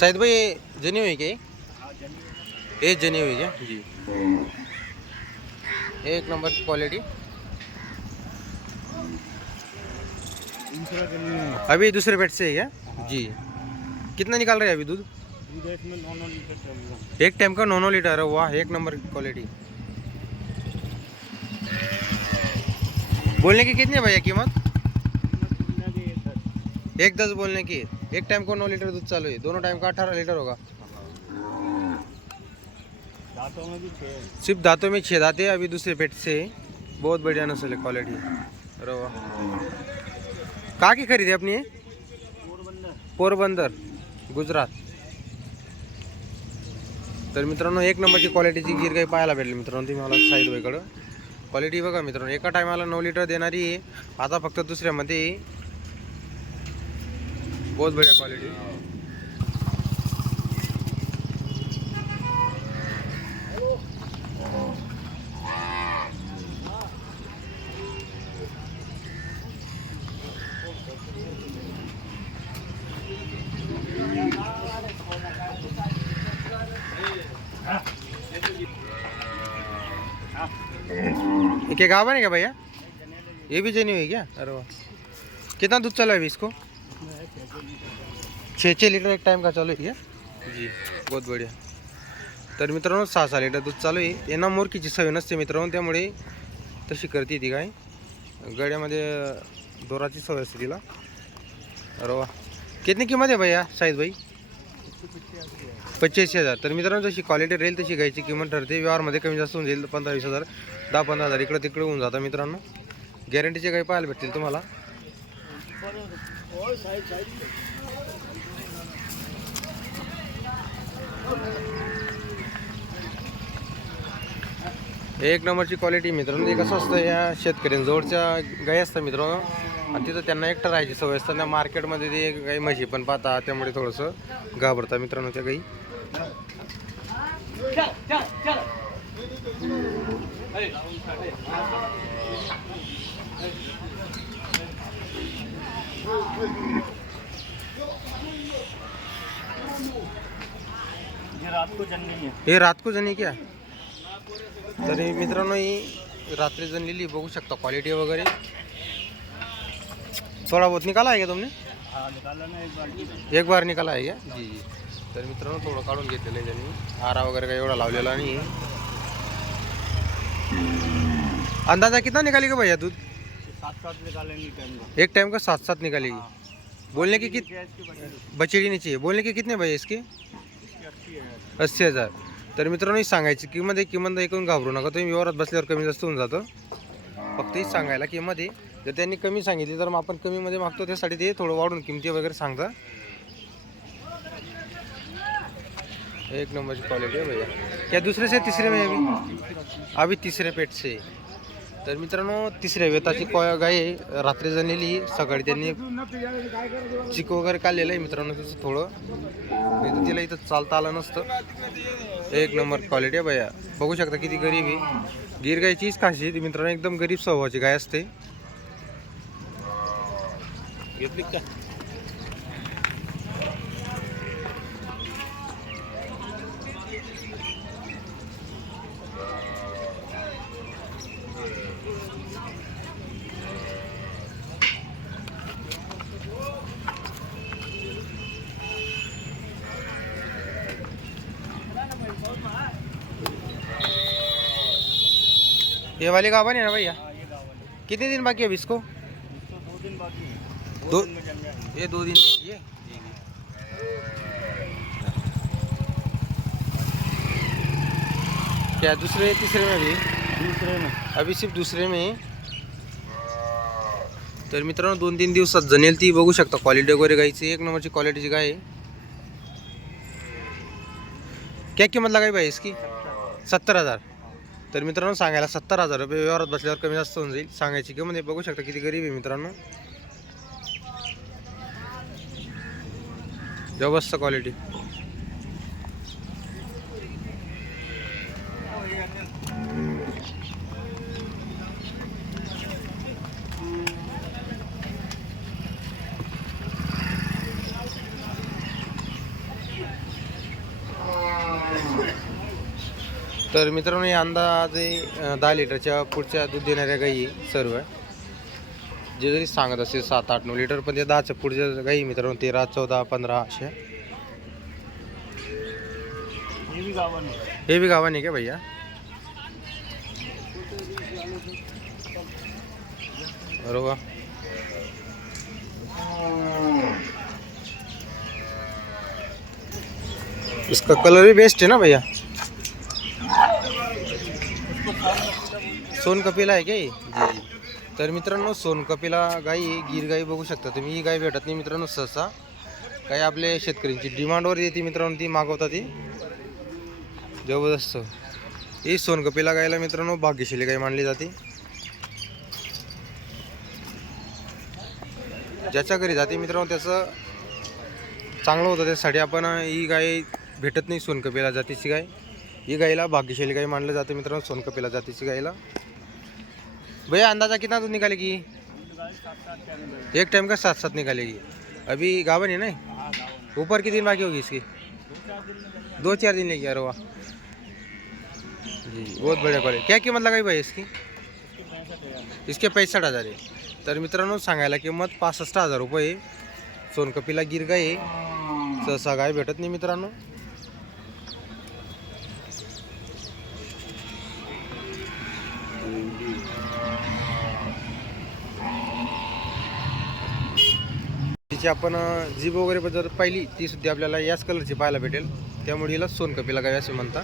शायद भाई ये जनी हुई क्या ये? जनी हुई क्या? जी। एक नंबर की क्वालिटी अभी दूसरे पेट से है क्या? जी। कितना निकाल रहे हैं अभी दूध? एक टाइम का नौ नौ लीटर है वाह एक नंबर की क्वालिटी बोलने की कितनी है भैया कीमत? एक दस बोलने की एक टाइम को नौ लीटर दूध चालू है। दोनों टाइम का अठारह लीटर होगा। दांतों में भी छः सिर्फ दांतों में छः दांत है अभी दूसरे पेट से। बहुत बढ़िया नस्ल है क्वालिटी अरे वाह। कहाँ की खरीदी अपनी? पोरबंदर। पोरबंदर गुजरात। तर मित्रांनो एक नंबरची क्वालिटीची गिर काही पाहायला भेटली मित्रांनो तुम्ही मला साईड वेकडं क्वालिटी बघा मित्रांनो एका टायमाला नऊ लिटर देणारी आता फक्त दुसऱ्यामध्ये. बहुत बढ़िया क्वालिटी ये क्या क्या भैया? ये भी जनी हुई क्या? अरे वाह। कितना दूध चला है अभी इसको? छः छः लिटर एक टाइम का चालू आहे? का जी. बहुत बढ़िया. तर मित्रांनो सहा सहा लिटर दूध चालू आहे. यांना मोरकीची सवय नसते मित्रांनो त्यामुळे तशी करते ती काय. गड्यामध्ये दोराची सवय असते तिला. अरे वा. कितनी किंमत आहे भैया शाहिद भाई? पंच्याऐंशी हजार. तर मित्रांनो जशी क्वालिटी राहील तशी घ्यायची किंमत ठरते. व्यवहारमध्ये कमी जास्त होऊन जाईल पंधरा वीस हजार दहा पंधरा हजार इकडं तिकडे होऊन जातं मित्रांनो. गॅरंटीचे काही पाहायला भेटतील तुम्हाला. एक नंबरची क्वालिटी मित्रांनो. ते कसं असतं या शेतकऱ्यांजवळच्या गाई असतात मित्रांनो. आणि तिथं त्यांना एकटं राहायची सवय असतं. त्या मार्केटमध्ये ते गाई म्हशी पण पाहता त्यामुळे थोडंसं घाबरतात मित्रांनो त्या गाई. रात को जन्नी हे। रात को जणी क्या? तरी मित्रांनो ही रात्री जनलेली बघू शकता क्वालिटी वगैरे. थोडा बहुत निकाला आहे का तुमने? हाँ निकाला ना एक बार निकाला आहे का? जी जी. तर मित्रांनो थोडं काढून घेतलेलं आहे त्यांनी. आरा वगैरे काही एवढा लावलेला नाही अंदाज़ा कितना निकालेगा भैया दूध? सात सात निकाले नहीं टाइम को एक टाइम का सात सात निकालेगी बोलने की कित बचेड़ी नहीं चाहिए बोलने के कितने भैया इसके? है अस्सी हजार. तर मित्रांनो ही सांगायची किंमत आहे किंमत ऐकून घाबरू नका. तुम्ही व्यवहारात बसल्यावर कमी जास्त होऊन जातं. फक्त ही सांगायला किंमत आहे. जर त्यांनी कमी सांगितली तर मग आपण कमीमध्ये मागतो त्यासाठी ते थोडं वाढून किमती वगैरे सांगता. एक नंबर की क्वालिटी है भैया. क्या दूसरे से तीसरे में अभी अभी तिसरे पेट से तर मित्रांनो तिसऱ्या वेताची कॉ- गाय आहे. रात्री जणलेली सकाळी त्यांनी चिक वगैरे काढलेलं आहे. मित्रांनो तिचं थोडं. तिला इथं चालता आलं नसतं. एक नंबर क्वालिटी आहे बया बघू शकता किती गरीब आहे. गिर गायचीच खाशी ती मित्रांनो एकदम गरीब स्वभावाची गाय असते. घेतली का? ये वाली गावन है ना भैया? कितने दिन बाकी है अभी इसको? दो दिन बाकी है। ये दो दिन ये? क्या दूसरे तीसरे में भी? दूसरे में। अभी सिर्फ दुसरे में. तर मित्रांनो दोन तीन दिवसात जनेल ती बघू शकता. क्वालिटी वगैरे गायची एक नंबरची क्वालिटीची गाय क्या किंमत लगाई भाई इसकी? सत्तर हजार. तर मित्रांनो सांगायला सत्तर हजार रुपये व्यवहारात बसल्यावर कमी जास्त होऊन जाईल. सांगायची किंमत हे बघू शकता किती गरीब आहे मित्रांनो. व्यवस्थ क्वालिटी तर मित्रांनो हे अंदाजे दहा लिटरच्या पुढच्या दूध देणाऱ्या गाई आहे, सर्व. जे जरी सांगत असेल सात आठ नऊ लिटर पण ते दहाच्या पुढच्या गाई मित्रांनो तेरा चौदा पंधरा अशा. हे बी गावाने का भैया? बरोबर. इसका कलर भी बेस्ट है ना भैया? सोन कपिला आहे काय जी तर मित्रांनो सोन कपिला गाई गीर गाई बघू शकता तुम्ही. ही गाय भेटत नाही मित्रांनो सहसा. काही आपले शेतकऱ्यांची डिमांडवर येते मित्रांनो ती मागवता ती. जबरदस्त. ही सोनकपिला गायला मित्रांनो भाग्यशाली गाय मानली जाते. ज्याच्या घरी जाते मित्रांनो त्याचं चांगलं होतं त्यासाठी आपण ही गाय भेटत नाही सोनकपिला जातीची गाय ही गायला भाग्यशाली गाय मानलं जाते मित्रांनो सोनकपिला जातीची गायला भैया अंदाजा कितना दूध निकालेगी? एक टाइम का सात सात निकालेगी। अभी गावन है ना? ऊपर की दिन बाकी होगी इसकी। दो चार दिन लेगी अरे वाह जी बहुत बढ़िया क्वालिटी क्या किंमत लगाई भाई इसकी? इसके पैंसठ हजार आहे तर मित्रांनो सांगायला किंमत पासष्ट हजार रुपये सोनकपीला गिर गाय सहसा गाय भेटत नाही मित्रांनो. तिची आपण जीभ वगैरे जर पाहिली ती सुद्धा आपल्याला याच कलरची पाहायला भेटेल. त्यामुळे हिला सोनकपिला गाय असे म्हणता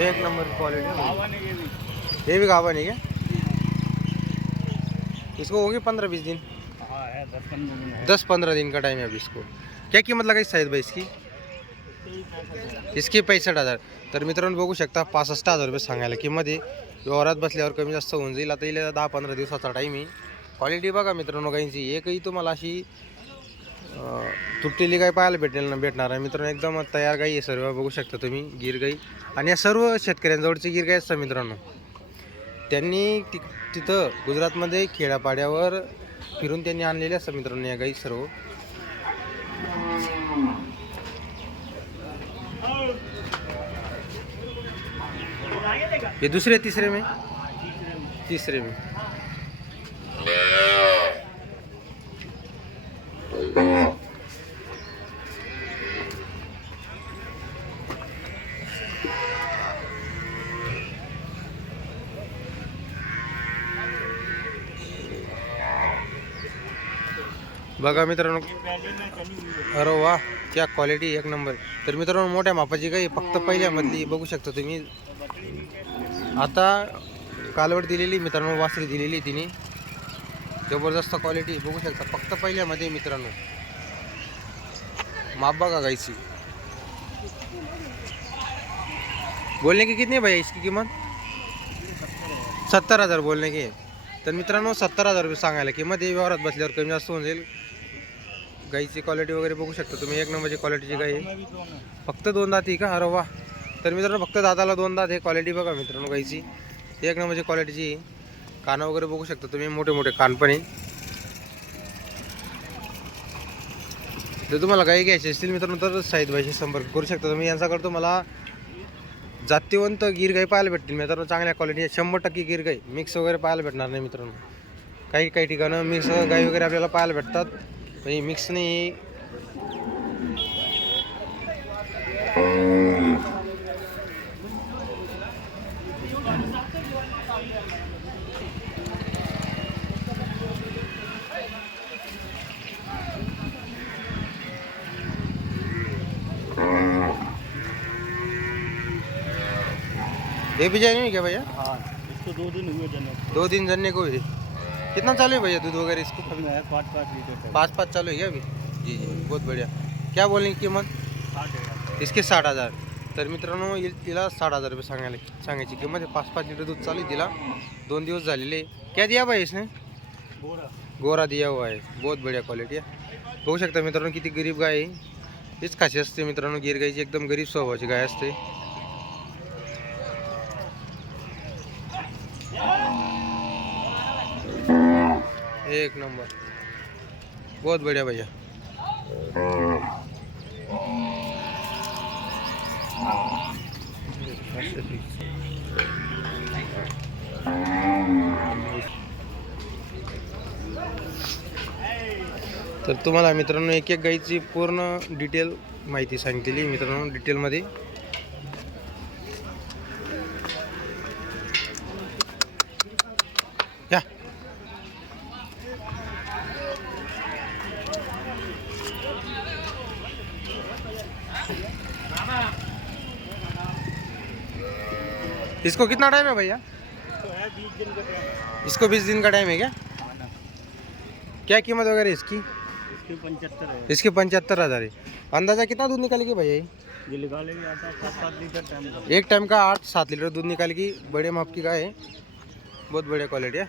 एक नंबर क्वालिटी. ये भी गावा नहीं क्या? इसको होगी पंद्रह बीस दिन। हाँ है दस पंद्रह दिन है। का टाइम है अभी इसको। क्या कीमत लगाई शायद भाई इसकी? इसकी पैंसठ हजार। तर मित्रांनो बघू शकता पासष्ट हजार रुपये सांगायला किंमत आहे. व्यवहारात बसल्यावर कमी जास्त होऊन जाईल. आता येईल दहा पंधरा दिवसाचा टाईम आहे. क्वालिटी बघा मित्रांनो गाईंची. एकही तुम्हाला अशी तुटलेली गाय पाहायला भेटेल ना भेटणार आहे. मित्रांनो एकदम तयार गाई आहे सर्व. बघू शकता तुम्ही गिर गाई. आणि या सर्व शेतकऱ्यांजवळची गिर गाई असतात मित्रांनो. त्यांनी ति तिथं गुजरातमध्ये खेड्यापाड्यावर फिरून त्यांनी आणलेल्या असतात मित्रांनो या गाई सर्व. दुसरे तिसरे मी? तिसरे मी. बघा मित्रांनो. अरे वा त्या क्वालिटी एक नंबर तर मित्रांनो मोठ्या मापाची काही फक्त पहिल्यामधली बघू शकता तुम्ही. आता कालवड दिलेली मित्रांनो वासरी दिलेली तिने. जबरदस्त क्वालिटी बघू शकता. फक्त पहिल्यामध्ये मित्रांनो. माप बघा गाईची. बोलने की कितनी भाई भैया इसकी किंमत? सत्तर हजार बोलणे की. तर मित्रांनो सत्तर हजार रुपये सांगायला किंमत हे व्यवहारात बसल्यावर कमी जास्त होऊन जाईल. गाईची क्वालिटी वगैरे बघू शकता तुम्ही. एक नंबरची क्वालिटीची गाई आहे. फक्त दोन दात आहे का? अरे वा. तर मित्रांनो फक्त दाताला दोन दात हे क्वालिटी बघा मित्रांनो गाईची. एक नंबरची क्वालिटीची. कानं वगैरे बघू शकता तुम्ही. मोठे मोठे कान पण आहे. जर तुम्हाला गाई घ्यायची असतील मित्रांनो तर साईद भाईशी संपर्क करू शकता तुम्ही. यांच्याकडे तुम्हाला जातीवंत गिर गाई पाहायला भेटतील मित्रांनो. चांगल्या क्वालिटी शंभर टक्के गिर गाई. मिक्स वगैरे पाहायला भेटणार नाही मित्रांनो. काही काही ठिकाणं मिक्स गाई वगैरे आपल्याला पाहायला भेटतात. पण मिक्स नाही। ये भी जाए नहीं क्या भैया? हाँ इसको दो दिन हुए जने। दो दिन जनने को भी। कितना चालू है भैया दूध वगैरह इसको? अभी है पाँच पाँच लीटर पाँच पाँच चालू है क्या अभी? जी जी बहुत बढ़िया। क्या बोलने की किंमत? इसके साठ हजार। तर मित्रांनो तिला साठ हजार रुपये सांगायला सांगायची किंमत आहे. पाच पाच लिटर दूध चालू आहे तिला. दोन दिवस झालेले. क्या दिया भाई इसने? बोरा। गोरा दिया हुआ है। बहुत बढ़िया क्वालिटी आहे बघू शकता मित्रांनो किती गरीब गाय आहे. हीच खाशी असते मित्रांनो. गिर गायची एकदम गरीब स्वभावाची गाय असते. एक नंबर. बहुत बढ़िया भैया. तर तुम्हाला मित्रांनो एक एक गाईची पूर्ण डिटेल माहिती सांगितलेली मित्रांनो डिटेलमध्ये इसको कितना टाइम है भैया? इसको बीस दिन का टाइम है क्या? क्या कीमत वगैरह इसकी? इसके पंचहत्तर है। इसके पंचहत्तर हज़ार है। अंदाज़ा कितना दूध निकालेगी भैया ये? सात सात लीटर टाइम एक टाइम का आठ सात लीटर दूध निकालेगी। बड़े माप की गाय है। बहुत बढ़िया क्वालिटी है।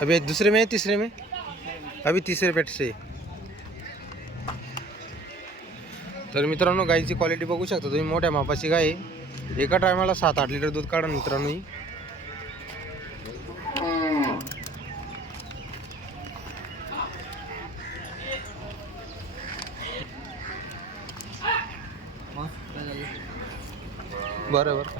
अभी दूसरे में तीसरे में? अभी तीसरे पेट से तर मित्रांनो गाईची क्वालिटी बघू शकता तुम्ही. मोठ्या मापाची गाय एका टायमाला सात आठ लिटर दूध काढा मित्रांनो. ही बरं बरं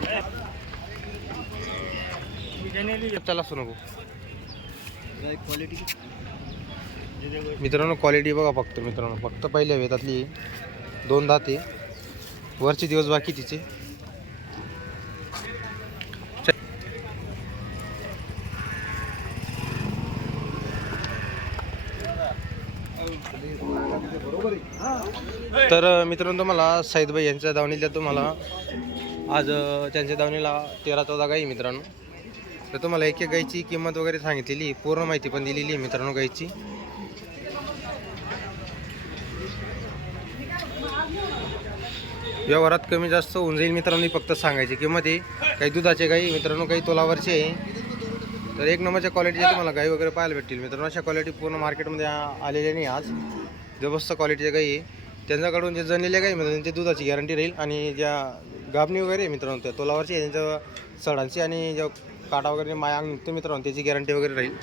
जनरली त्याला असू नको. मित्रांनो क्वालिटी बघा फक्त मित्रांनो. फक्त पहिल्या वेतातली दोन दाते वरचे दिवस बाकी तिचे. तर मित्रांनो तुम्हाला साईदबाई यांच्या दावणीला तुम्हाला आज त्यांच्या दावणीला तेरा चौदा गाई आहे मित्रांनो. तर तुम्हाला एक एक गाईची किंमत वगैरे सांगितलेली पूर्ण माहिती पण दिलेली आहे मित्रांनो गाईची व्यवहारात कमी जास्त होऊन जाईल मित्रांनो फक्त सांगायची किंमत आहे. काही दुधाचे गाई मित्रांनो काही तोलावरचे आहे. तर एक नंबरच्या क्वालिटीचे तुम्हाला गाई वगैरे पाहायला भेटतील मित्रांनो अशा क्वालिटी पूर्ण मार्केटमध्ये आलेल्या नाही आज. जबरदस्त क्वालिटीच्या गाई आहे. त्यांच्याकडून जे जणलेल्या गाई मित्रांनो त्यांची दुधाची गॅरंटी राहील. आणि ज्या गाबणी वगैरे आहे मित्रांनो त्या तोलावरची आहे त्यांच्या सडांची आणि ज्या काटा वगैरे माया निघतो मित्रांनो त्याची गॅरंटी वगैरे राहील.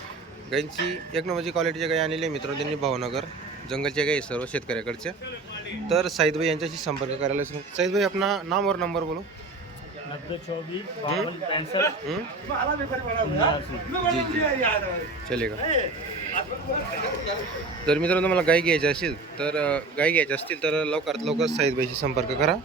गाईंची एक नंबरची क्वालिटीच्या गाई आणलेली आहे मित्रांनो त्यांनी भावनगर जंगलच्या गाई सर्व शेतकऱ्याकडच्या तर साईदभाई यांच्याशी संपर्क करायला साईदभाई अपना नाम और नंबर बोलो. चलेगा. जर मित्रांनो तुम्हाला गाय घ्यायची असेल तर गाय घ्यायची असतील तर लवकरात लवकर साईदबाईशी संपर्क करा.